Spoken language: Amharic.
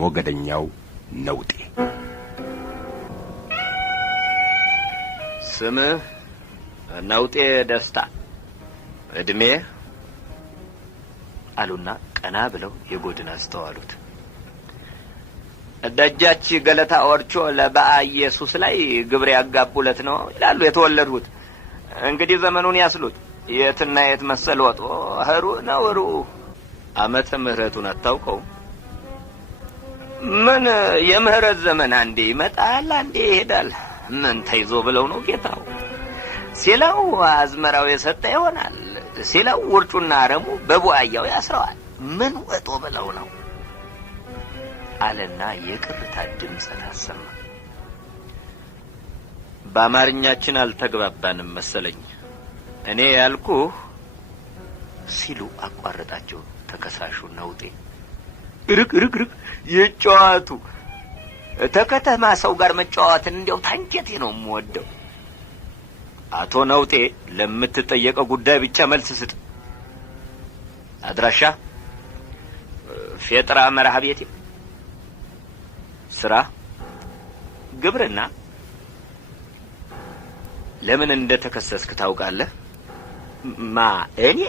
ሞገደኛው ነውጤ። ስምህ ነውጤ ደስታ፣ እድሜ አሉና ቀና ብለው የጎድን አስተዋሉት። ደጃች ገለታ ወርቾ ለበአ ኢየሱስ ላይ ግብር ያጋቡለት ነው ይላሉ የተወለዱት። እንግዲህ ዘመኑን ያስሉት። የትና የት መሰል ወጦ ህሩ ነው ሩ ዓመተ ምህረቱን አታውቀው? ምን የምህረት ዘመን አንዴ ይመጣል አንዴ ይሄዳል። ምን ተይዞ ብለው ነው ጌታው? ሲለው አዝመራው የሰጠ ይሆናል፣ ሲለው ውርጩና አረሙ በቡአያው ያስረዋል። ምን ወጦ ብለው ነው አለና የቅርታ ድምፅ ታሰማ። በአማርኛችን አልተግባባንም መሰለኝ። እኔ ያልኩህ ሲሉ አቋረጣቸው ተከሳሹ ነውጤ። ርቅ ይጫወቱ። ተከተማ ሰው ጋር መጫወትን እንዲያው ታንጀቴ ነው የምወደው። አቶ ነውጤ ለምትጠየቀው ጉዳይ ብቻ መልስ ስጥ። አድራሻ ፌጥራ መርሃ ቤቴ። ስራ ግብርና። ለምን እንደተከሰስክ ታውቃለህ? ማ እኔ